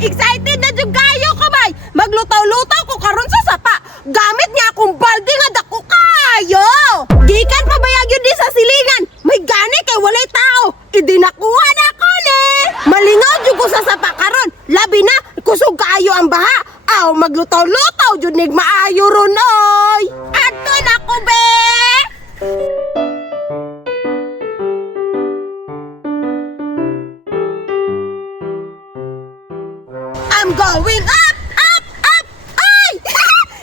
Excited na jud kayo ko bay. Maglutaw-lutaw ko karon sa sapa. Gamit niya akong balde nga dako kayo. Gikan pa bayag yun di sa silingan. May gani kay walay tao. Idinakuha na ako ni. Malingaw jud ko sa sapa karon. Labi na kusog kayo ang baha. Aw maglutaw-lutaw jud nig maayo ron oy. Adto na ko be. I'm going up, up, up, ay!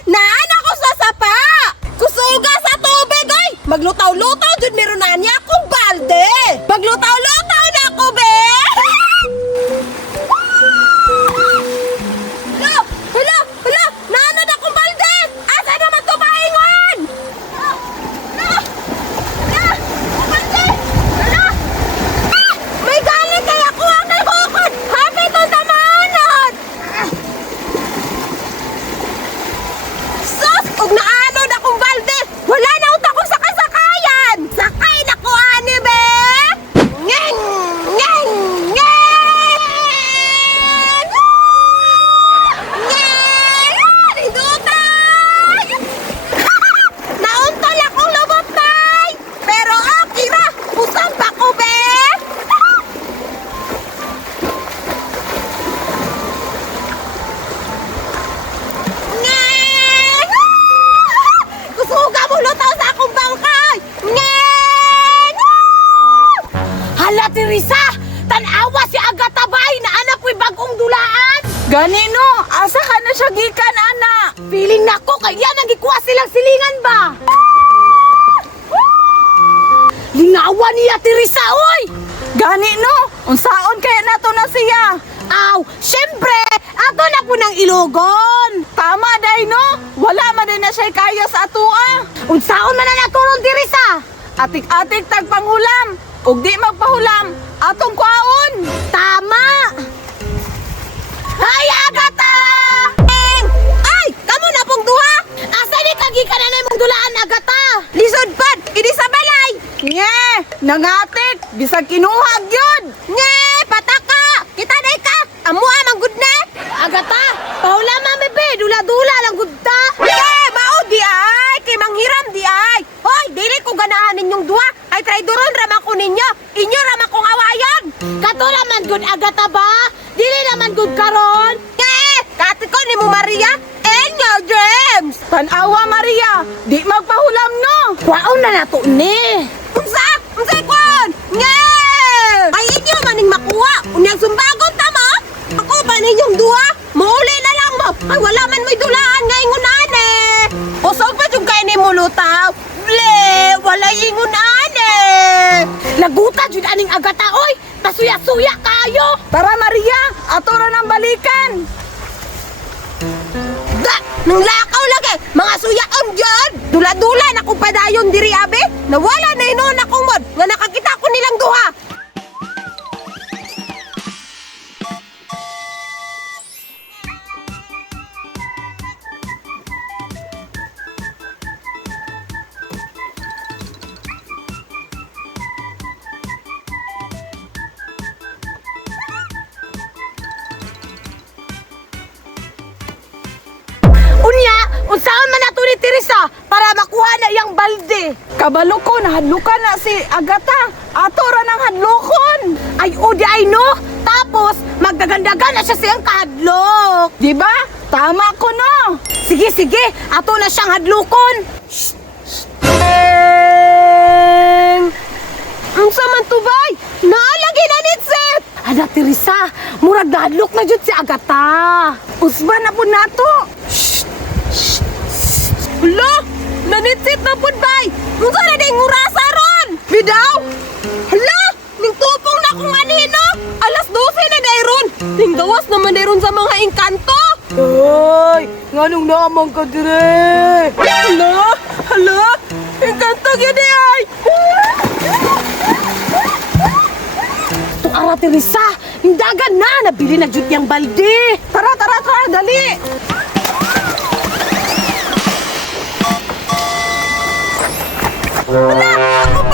Naan ako sa sapa! Kusuga sa tubig, ay! Maglutaw-lutaw, dun meron na niya akong balde! Maglutaw-lutaw na ako, be! Hala! Hala! Hala! Naan na akong balde! Asa naman to paingon? Hala! Hala! Ang balde! Hala! Ah! May galit kaya ako ang nagukod! Happy to the manot! Sus! Ug naanod akong balde! Wala na utak ko sa kasakayan! Sakay na ko, ani, be! Ngeng! Ngeng! Ngeng! Ngeng! Idutay! Nauntol akong lubot, tay! Pero okay ra! Usap pa ko, be! Ngeng! Kusuga mo lutaw sa akong bangkay! Ngeng! Hala, Teresa! Tanawa si Agatabay na anak ko'y bagong dulaan! Gani no, asa ka na siya gikan, ana? Feeling na ko kaya nagikuha silang silingan ba? Lingawan niya, Teresa, oy! Gani no, unsaon kaya nato na siya? Aw, syempre, ato na po ng ilugon! Tama day no, wala man din na siya kaya sa atua. Unsaon man na naturon, Teresa? Atik-atik tagpangulam, ug di magpahulam, atong kwaon. Tama! Ay, Agata! Ay, kamo na pong duha! Asa ni kagikan na mong dulaan, Agata? Lisod pad, idi sa balay! Nye, nangatik, bisag kinuhag yun. Nge, pataka! Kita na ka! Amuha mang good na! Agata, paula bebe, dula-dula lang good ta! Nge, mao di ay! Kay manghiram di ay! Hoy, dili ko ganahan ninyong duha! Ay, traidoron raman ko ninyo! Inyo raman kong awayan! Kato naman good, Agata ba? Dili naman good karon! Nge, kati ko ni mo Maria! And your dreams! Tanawa Maria, di magpahulam no. Kwaon na nato ni! Unsa? Unsay kwan? Nge! Ay inyo maning makuha! Unyang sumbagon tama! Ako ba ninyong duha? Mauli na lang mo! Ay wala man may dulaan nga ingunan eh! Usog pa yung kayo ni mulutaw? Ble! Wala ingunan eh! Laguta dyan aning Agata oy! Tasuya-suya kayo! Tara Maria, ato ra nang balikan. Da! Nung lakaw lagi! Mga suyaon dyan! Dula-dula na kong padayon diri abe! Nawala na inon akong mod! Nga nakakita ko nilang duha! Unya, unsaon man nato ni Teresa para makuha na iyang balde? Kabalo ko, nahadlukan na si Agata. Ato ra nang hadlokon. Ay, udi ay no? Tapos, magdagandagan na siya siyang kahadlok. Di ba? Tama ko no. Sige, sige, ato na siyang hadlokon. Ang saman to bay? Naalagi na nitsit! Ada Teresa, murag nahadlok na jud si Agata. Usban na po nato. Hala! Nanitsit na po bay! Unsa na day ngurasa ron? Bidaw? Hala! Ning tupong na kong anino! Alas 12 na day ron! Ning gawas naman day ron sa mga engkanto! Ay, nganong naman ka dire? Hala! Hala! Engkanto yun ay! Tuara Teresa! Hindagan na! Nabili na jud niyang balde! Tara, tara, tara, dali. Hala! Ako